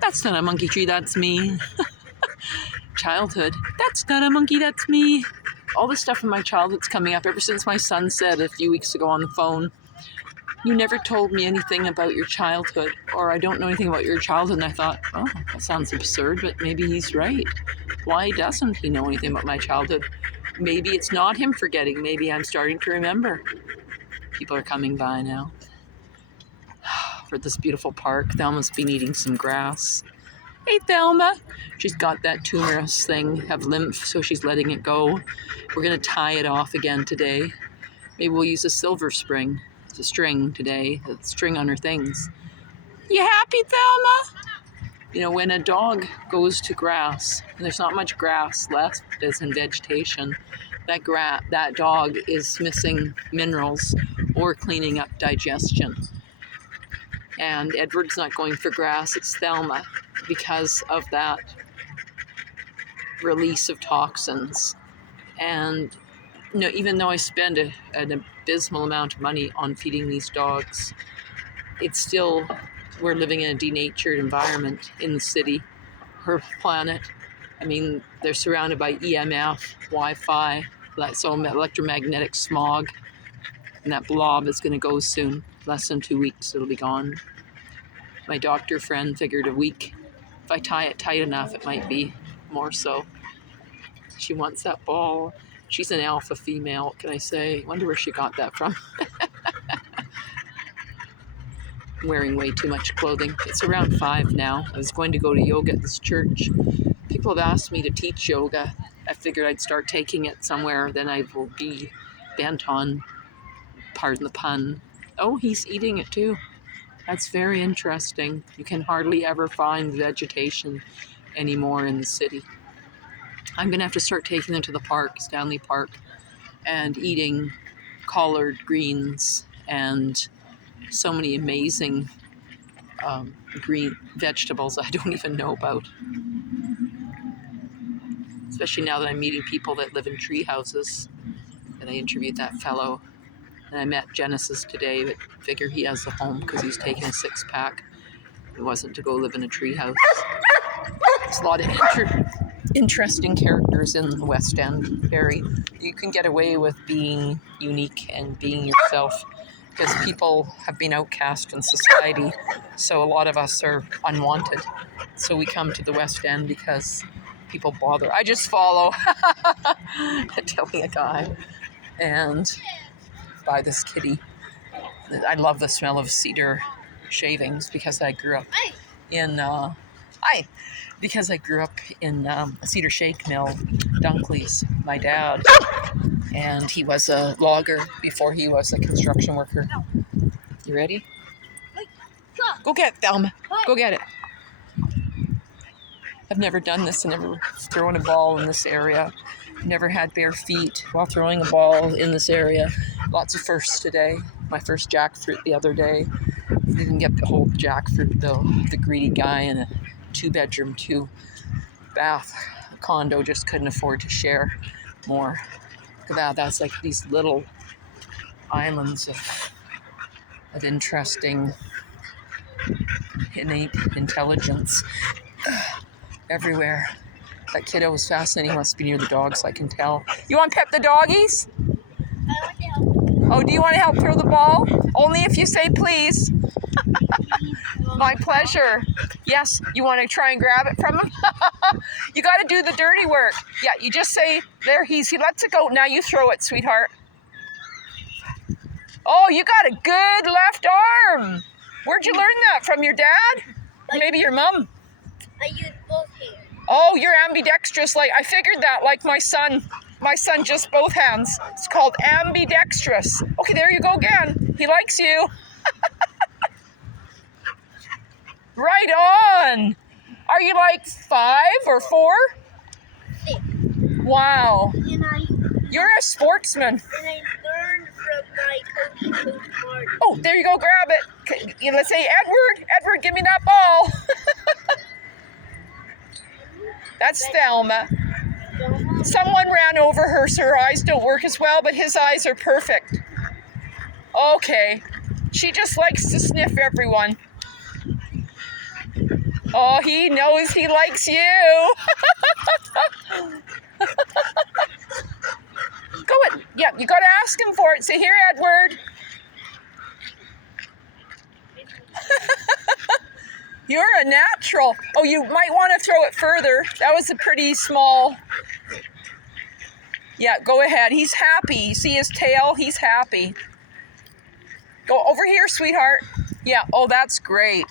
That's not a monkey tree, that's me. Childhood. That's not a monkey, that's me. All the stuff from my childhood's coming up ever since my son said a few weeks ago on the phone, "You never told me anything about your childhood," or "I don't know anything about your childhood." And I thought, oh, that sounds absurd, but maybe he's right. Why doesn't he know anything about my childhood? Maybe it's not him forgetting. Maybe I'm starting to remember. People are coming by now for this beautiful park. Thelma's been eating some grass. Hey, Thelma. She's got that tumorous thing of lymph, so she's letting it go. We're going to tie it off again today. Maybe we'll use a silver string today, the string on her things. You happy, Thelma? You know, when a dog goes to grass, and there's not much grass left that's in vegetation, that dog is missing minerals or cleaning up digestion. And Edward's not going for grass, it's Thelma, because of that release of toxins. And you know, even though I spend an abysmal amount of money on feeding these dogs, it's still, we're living in a denatured environment in the city, her planet. I mean, they're surrounded by EMF, Wi-Fi, so electromagnetic smog, and that blob is going to go soon. Less than 2 weeks, it'll be gone. My doctor friend figured a week. If I tie it tight enough, it might be more so. She wants that ball. She's an alpha female, what can I say? Wonder where she got that from. Wearing way too much clothing. It's around 5 now. I was going to go to yoga at this church. People have asked me to teach yoga. I figured I'd start taking it somewhere, then I will be bent on, pardon the pun. Oh, he's eating it too. That's very interesting. You can hardly ever find vegetation anymore in the city. I'm going to have to start taking them to the park, Stanley Park, and eating collard greens and so many amazing green vegetables I don't even know about. Especially now that I'm meeting people that live in tree houses. And I interviewed that fellow. And I met Genesis today, but figure he has a home because he's taking a 6-pack. It wasn't to go live in a tree house. There's a lot of interesting characters in the West End. You can get away with being unique and being yourself because people have been outcast in society. So a lot of us are unwanted. So we come to the West End because people bother. I just follow. Telling a guy. And buy this kitty. I love the smell of cedar shavings because I grew up in a cedar shake mill, Dunkley's, my dad, and he was a logger before he was a construction worker. You ready? Go get it, Thelma. Go get it. I've never done this. I've never thrown a ball in this area. Never had bare feet while throwing a ball in this area. Lots of firsts today. My first jackfruit the other day. Didn't get the whole jackfruit though. The greedy guy in a 2-bedroom, 2-bath condo just couldn't afford to share more. Look at that. That's like these little islands of interesting innate intelligence everywhere. That kiddo was fascinating. He must be near the dogs, I can tell. You want to pet the doggies? I want to help. Oh, do you want to help throw the ball? Only if you say please. My pleasure. Yes, you want to try and grab it from him? You got to do the dirty work. Yeah, you just say, there, he lets it go. Now you throw it, sweetheart. Oh, you got a good left arm. Where'd you learn that? From your dad? Or maybe your mom? I use both hands. Oh, you're ambidextrous. Like I figured that, like my son. My son just both hands. It's called ambidextrous. Okay, there you go again. He likes you. Right on. Are you like 5 or 4? 6. Wow. And You're a sportsman. I learned from my Coach Martin. Oh, there you go. Grab it. Let's say, Edward, give me that ball. That's Thelma. Someone ran over her, so her eyes don't work as well, but his eyes are perfect. Okay. She just likes to sniff everyone. Oh, he knows he likes you. Go ahead. Yeah, you got to ask him for it. Say, here, Edward. You're a natural. Oh, you might want to throw it further. That was a pretty small. Yeah, go ahead. He's happy. You see his tail? He's happy. Go over here, sweetheart. Yeah, oh, that's great.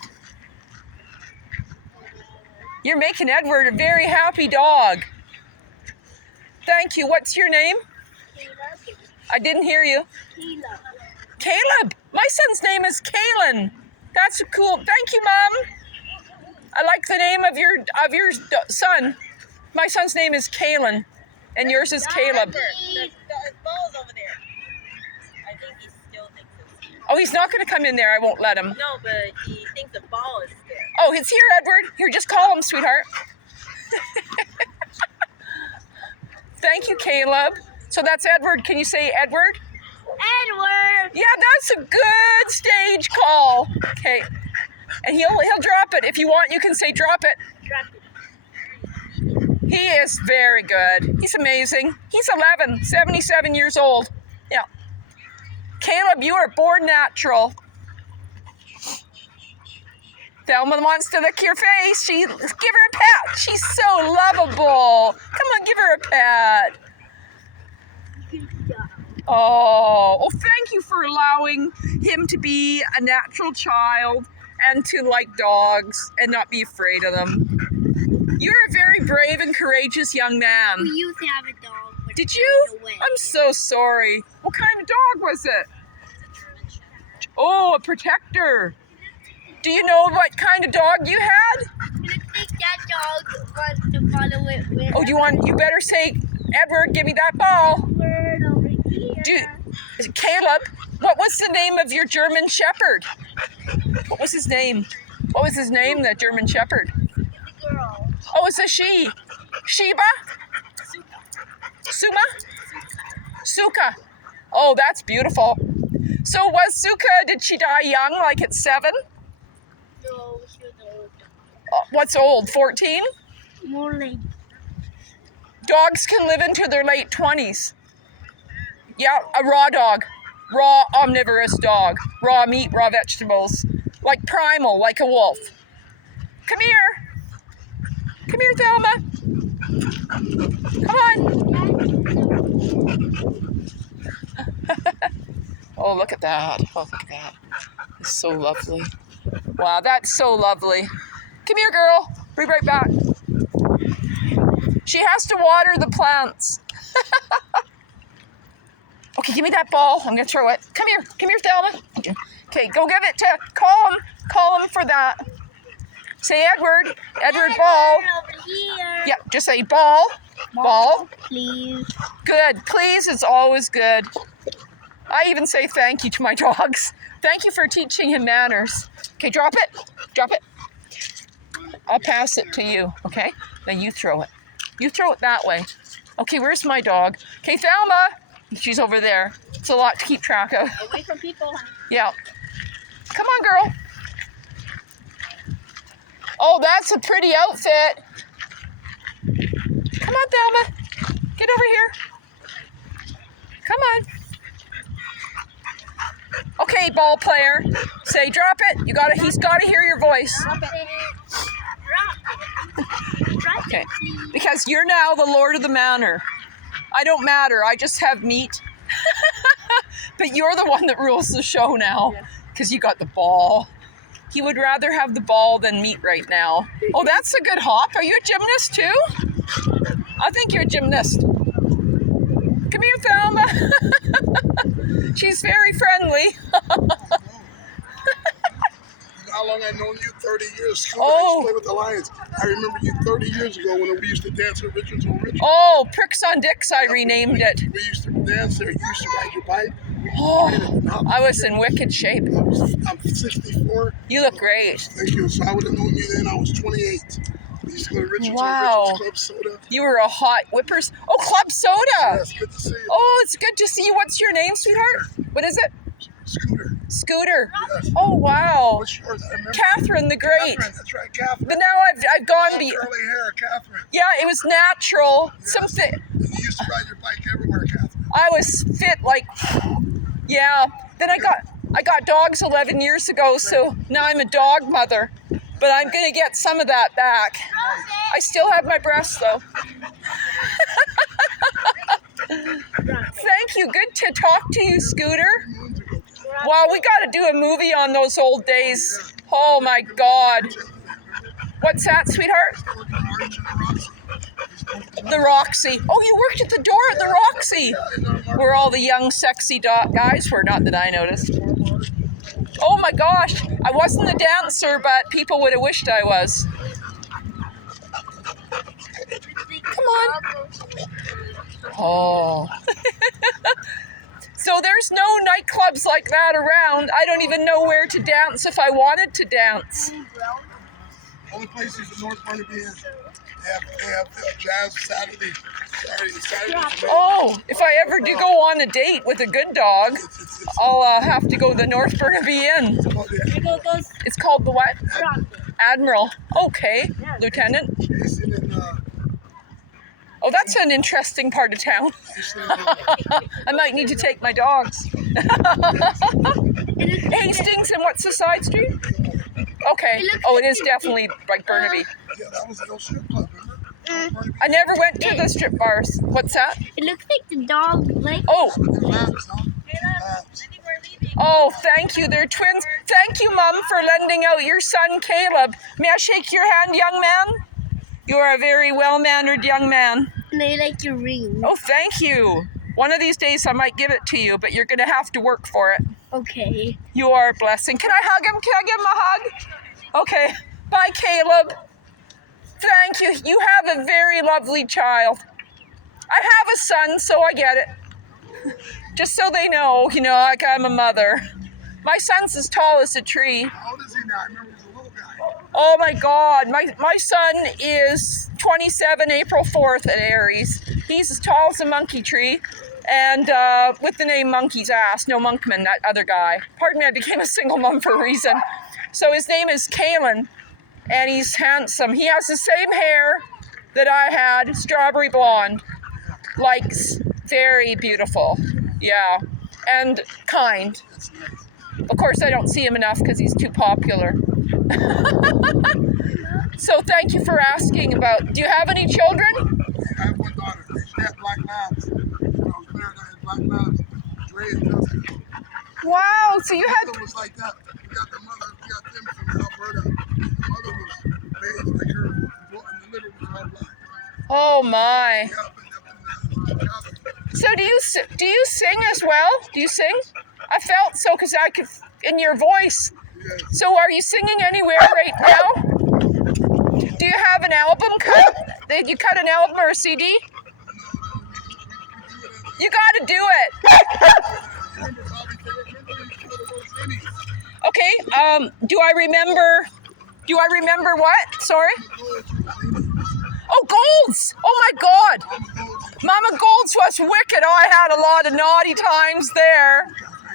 You're making Edward a very happy dog. Thank you. What's your name? Caleb. I didn't hear you. Caleb. Caleb. My son's name is Kalen. That's cool. Thank you, Mom. I like the name of your son. My son's name is Kalen, and yours is Caleb. The ball's over there. I think he still thinks it's here. Oh, he's not going to come in there. I won't let him. No, but he thinks the ball is there. Oh, it's here, Edward. Here, just call him, sweetheart. Thank you, Caleb. So that's Edward. Can you say Edward? Edward. Yeah, that's a good stage call. Okay. And he'll drop it. If you want, you can say drop it. Drop it. He is very good. He's amazing. He's 11, 77 years old. Yeah. Caleb, you are born natural. Thelma wants to lick your face. Give her a pat. She's so lovable. Come on, give her a pat. Good job. Oh, thank you for allowing him to be a natural child and to like dogs and not be afraid of them. You're a very brave and courageous young man. We used to have a dog. But Did it you? ran away. I'm so sorry. What kind of dog was it? Oh, a protector. Do you know what kind of dog you had? I think that dog wants to follow it with. Oh, you better say, Edward, give me that ball. Edward over here. Caleb, what was the name of your German Shepherd? What was his name? What was his name, that German Shepherd? The girl. Oh, it's a she. Sheba? Suma? Suka. Oh, that's beautiful. So was Suka, did she die young, like at 7? No, she was old. What's old, 14? More like Dogs can live into their late 20s. Yeah, a raw dog. Raw omnivorous dog. Raw meat, raw vegetables. Like primal, like a wolf. Come here. Come here, Thelma. Come on. Oh, look at that. Oh, look at that. It's so lovely. Wow, that's so lovely. Come here, girl. Be right back. She has to water the plants. Okay, give me that ball. I'm going to throw it. Come here, Thelma. Okay, go give it to, call him for that. Say Edward, ball. over here. Yeah, just say ball, ball. Please. Good, please is always good. I even say thank you to my dogs. Thank you for teaching him manners. Okay, drop it. I'll pass it to you, okay? Now you throw it. You throw it that way. Okay, where's my dog? Okay, Thelma. She's over there. It's a lot to keep track of. Away from people. Yeah. Come on, girl. Oh, that's a pretty outfit. Come on, Thelma. Get over here. Come on. Okay, ball player. Say drop it. He's gotta hear your voice. Drop it. Drop Okay. it, please. Because you're now the Lord of the Manor. I don't matter. I just have meat. But you're the one that rules the show now. Because you got the ball. He would rather have the ball than meat right now. Oh, that's a good hop. Are you a gymnast too? I think you're a gymnast. Come here, Thelma. She's very friendly. How long I've known you? 30 years. Scooter, Oh. I used to play with the Lions. I remember you 30 years ago when we used to dance at Richards and Richards. Oh, Pricks on Dicks, I renamed it. We used to dance there. You used to ride your bike. Oh, I was in wicked shape. I'm 64. You look great. Thank you. So I would have known you then. I was 28. We used to go to Richards Wow. and Richards Club Soda. You were a hot whippers. Oh, Club Soda. Yes, good to see you. Oh, it's good to see you. What's your name, sweetheart? What is it? Scooter. Scooter. Yes. Oh, wow. What's yours? I remember. Catherine the Great. Catherine, that's right, Catherine. But now I've gone Curly hair, Catherine. Yeah, it was natural. Yes. Something. And you used to ride your bike everywhere, Catherine. I was fit like, yeah. Then I got dogs 11 years ago, so now I'm a dog mother. But I'm gonna get some of that back. I still have my breasts though. Thank you. Good to talk to you, Scooter. Wow, we got to do a movie on those old days. Oh my God. What's that, sweetheart? The Roxy. Oh, you worked at the door at the Roxy. Where all the young, sexy guys were. Not that I noticed. Oh my gosh. I wasn't a dancer, but people would have wished I was. Come on. Oh. So there's no nightclubs like that around. I don't even know where to dance if I wanted to dance. Only places in North Barnaby they have jazz Saturday. Oh, if I ever do go on a date with a good dog, I'll have to go to the North Burnaby Inn. It's called the what? Admiral. Okay, Lieutenant. Oh, that's an interesting part of town. I might need to take my dogs. Hastings, and what's the side street? Okay. Oh, it is definitely like Burnaby. Yeah, that was the old strip club, remember? I never went to the strip bars. What's that? It looks like the dog, like. Oh. I think we're leaving. Oh, thank you. They're twins. Thank you, Mom, for lending out your son, Caleb. May I shake your hand, young man? You are a very well-mannered young man. And I like your ring. Oh, thank you. One of these days I might give it to you, but you're going to have to work for it. Okay. You are a blessing. Can I hug him? Can I give him a hug? Okay. Bye, Caleb. Thank you. You have a very lovely child. I have a son, so I get it. Just so they know, like I'm a mother. My son's as tall as a tree. How old is he now? I remember he was a little guy. Oh my God, my son is 27, April 4th at Aries. He's as tall as a monkey tree, and with the name Monkey's Ass, no Monkman, that other guy. Pardon me, I became a single mom for a reason. So his name is Kalen, and he's handsome. He has the same hair that I had, strawberry blonde. Likes, very beautiful, yeah, and kind. Of course, I don't see him enough because he's too popular. So thank you for asking about, do you have any children? I have one daughter. She had black labs. I was married in black labs. Dre and Justin. Wow, so you The had, mother was like that. We got the mother, we got them from Alberta. The mother was beige like her, and the liver was all black. oh my. Yeah, So do you sing as well? Do you sing? I felt so because I could, in your voice. So are you singing anywhere right now? Do you have an album cut? Did you cut an album or a CD? You got to do it. Okay. Do I remember what? Sorry. Oh, Golds. Oh my God. Mama Golds was wicked. Oh, I had a lot of naughty times there. I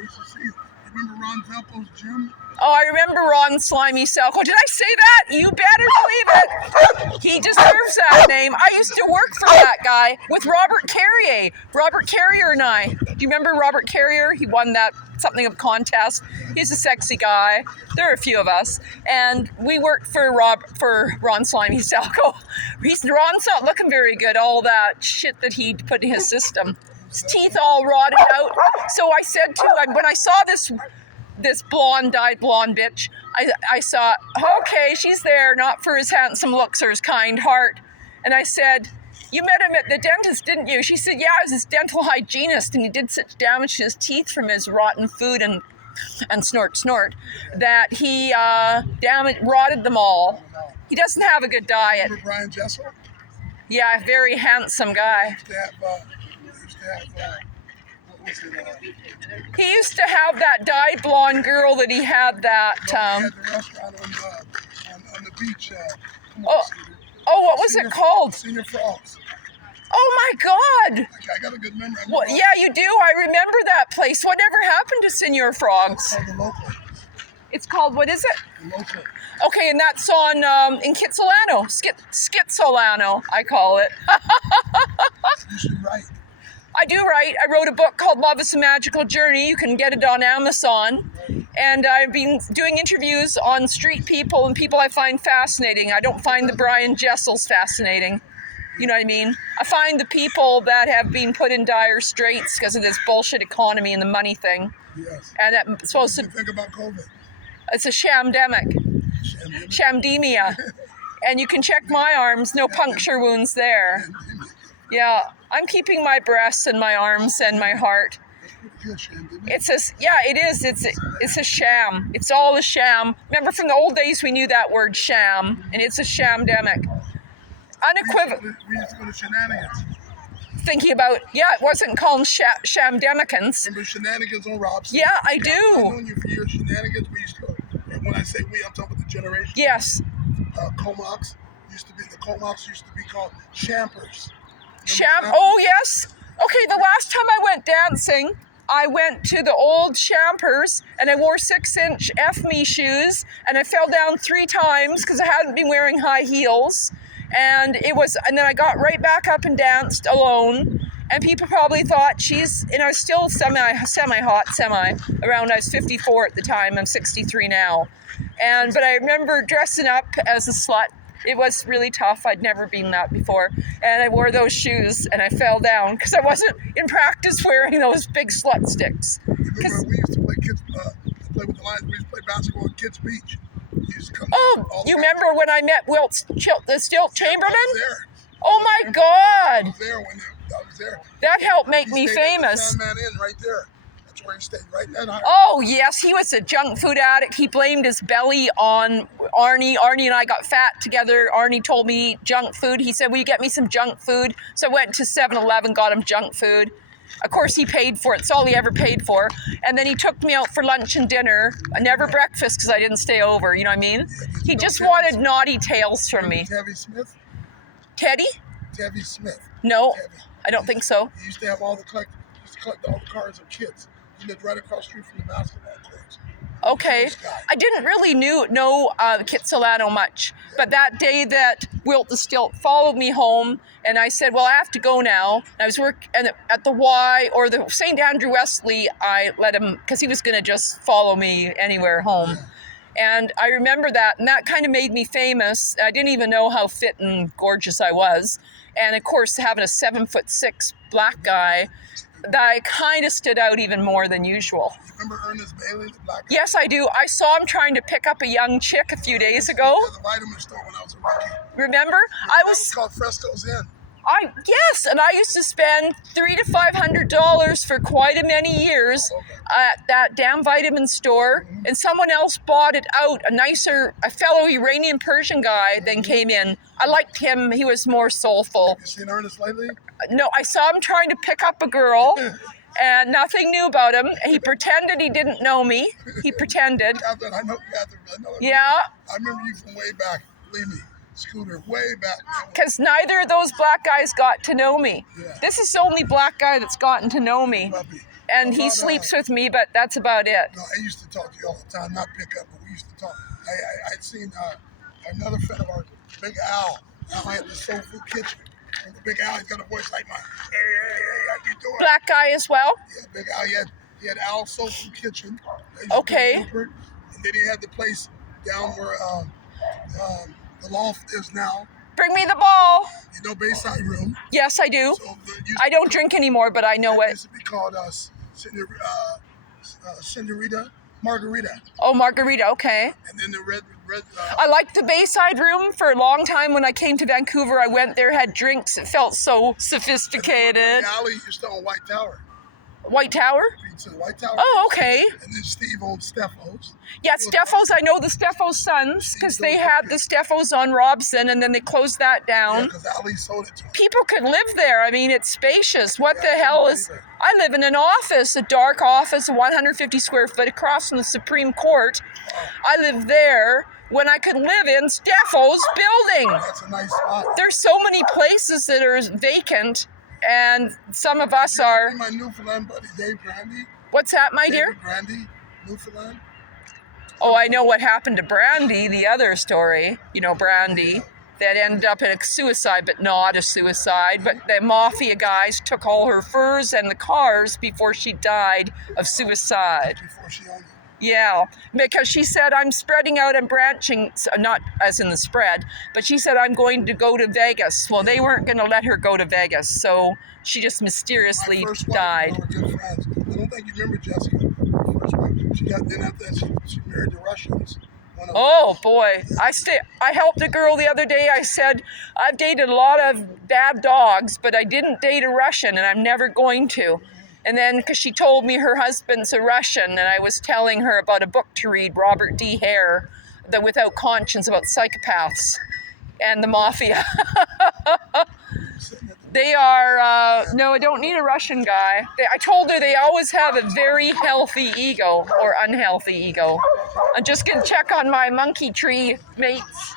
used to see it. Remember Ron Velpo's gym? Oh, I remember Ron Slimy Selko. Did I say that? You better believe it. He deserves that name. I used to work for that guy with Robert Carrier. Robert Carrier and I. Do you remember Robert Carrier? He won that something of contest. He's a sexy guy. There are a few of us. And we worked for Ron Slimy Selko. Ron's not looking very good. All that shit that he put in his system. His teeth all rotted out. So I said to him, when I saw this dyed blonde bitch, I saw, okay, she's there, not for his handsome looks or his kind heart. And I said, you met him at the dentist, didn't you? She said, yeah, I was his dental hygienist, and he did such damage to his teeth from his rotten food and snort, that he rotted them all. He doesn't have a good diet. Remember Brian Jessel? Yeah, very handsome guy. He used to have that dyed blonde girl that he had that. He had the restaurant on the beach. Oh, what was it called? Senior Frogs. Oh my God! I got a good memory. Well, yeah, you do. I remember that place. Whatever happened to Senor Frogs? Called the local. It's called, what is it? The local. Okay, and that's on in Kitsilano. Skitsolano, I call it. You should write. I do write. I wrote a book called Love is a Magical Journey. You can get it on Amazon. And I've been doing interviews on street people and people I find fascinating. I don't find the Brian Jessels fascinating. You know what I mean? I find the people that have been put in dire straits because of this bullshit economy and the money thing. Yes. And that's supposed What to, do you think about COVID? it's a shamdemic. Shamdemia. And you can check my arms, no puncture wounds there. Yeah, I'm keeping my breasts and my arms and my heart. It's a, yeah, it is. It's a sham. It's all a sham. Remember from the old days we knew that word sham, and it's a shamdemic. Unequivocal. We used to go to shenanigans. Thinking about, yeah, it wasn't called shamdemicans. Remember shenanigans on Robson? Yeah, I I've do. known you for years. Shenanigans. We used to go. And when I say we, I'm talking about the generation. Yes. Comox used to be, the Comox used to be called Champers. Oh, yes. Okay, the last time I went dancing, I went to the old Champers and I wore 6-inch F-me shoes and I fell down 3 times because I hadn't been wearing high heels. And then I got right back up and danced alone. And people probably thought I was still semi-hot, around, I was 54 at the time, I'm 63 now. But I remember dressing up as a slut. It was really tough. I'd never been that before. And I wore those shoes and I fell down because I wasn't in practice wearing those big slut sticks. Remember, we used to play play with the Lions. We used to play basketball at Kids Beach. You remember when I met Wilt Chamberlain? I was there. Oh my I God. was there when I was there. That helped make me He stayed at the famous. Sandman Inn right there. That's where he stayed, right there. Oh, yes, he was a junk food addict. He blamed his belly on Arnie. Arnie and I got fat together. Arnie told me to eat junk food. He said, will you get me some junk food? So I went to 7-Eleven, got him junk food. Of course, he paid for it. It's all he ever paid for. And then he took me out for lunch and dinner. Never breakfast because I didn't stay over, you know what I mean? He just wanted naughty tales from me. Tevye Smith? Teddy? Tevye Smith. No, Tevye. I don't think so. He used to have all the collect all the cars of kids. He lived right across the street from the basketball courts. Okay. I didn't really know Kitsilano much, but that day that Wilt the Stilt followed me home, and I said, well, I have to go now. And I was working at the Y or the St. Andrew Wesley. I let him, because he was going to just follow me anywhere home. Yeah. And I remember that, and that kind of made me famous. I didn't even know how fit and gorgeous I was. And of course, having a 7'6" black guy, that I kind of stood out even more than usual. Remember Ernest Bailey, the black guy? Yes, I do. I saw him trying to pick up a young chick a few days ago. At the vitamin store when I was a rookie. Remember? It was called Fresco's Inn. Yes, and I used to spend $300 to $500 for quite a many years at that damn vitamin store, and someone else bought it out. A fellow Iranian Persian guy then came in. I liked him. He was more soulful. Have you seen Ernest lately? No, I saw him trying to pick up a girl, and nothing new about him. He pretended he didn't know me. He pretended. Catherine, I know Catherine. I know. Yeah. I remember you from way back. Believe me. Scooter, way back. Because neither of those black guys got to know me. Yeah. This is the only black guy that's gotten to know me. Puppy. And he sleeps with me, but that's about it. No, I used to talk to you all the time, not pick up, but we used to talk. I'd seen another friend of ours, Big Al. Al had the Soul Food Kitchen. And the Big Al, he's got a voice like mine. Hey, how you doing? Black guy as well? Yeah, Big Al. He had Al's Soul Food Kitchen. Okay. And then he had the place down where the loft is now. Bring me the ball. You know Bayside Room? Yes, I do. So I don't drink anymore, but I know it. it. Used to be called Senorita Margarita. Oh, Margarita, okay. And then the red. I liked the Bayside Room for a long time. When I came to Vancouver, I went there, had drinks. It felt so sophisticated. The alley used to own White Tower. White Tower? Pizza, White Tower. Oh, okay. And then Steve owned Steffo's. Yeah, Steffo's. I know the Steffo's sons because they had the Steffo's on Robson, and then they closed that down. Yeah, because Ali sold it to him. People could live there. I mean, it's spacious. What the hell is... I live in an office, a dark office, 150 square foot across from the Supreme Court. I live there. when I could live in Steffo's building. That's a nice spot. There's so many places that are vacant, and some of us are. My Newfoundland buddy, Dave Grandy. What's that, my dear? David Grandy, Newfoundland. Oh, I know what happened to Brandy, the other story. You know, Brandy, that ended up in a suicide, but not a suicide. But the mafia guys took all her furs and the cars before she died of suicide. Before she owned it. Yeah, because she said, I'm spreading out and branching, not as in the spread, but she said, I'm going to go to Vegas. Well, they weren't going to let her go to Vegas, so she just mysteriously My first wife, died. we were good friends. I don't think you remember Jessica, my first wife. She got, then after that, she married the Russians. Oh boy, I helped a girl the other day. I said, I've dated a lot of bad dogs, but I didn't date a Russian, and I'm never going to. And then, because she told me her husband's a Russian, and I was telling her about a book to read, Robert D. Hare, The Without Conscience, about psychopaths and the mafia. They are, no, I don't need a Russian guy. I told her they always have a very healthy ego or unhealthy ego. I'm just going to check on my monkey tree mates.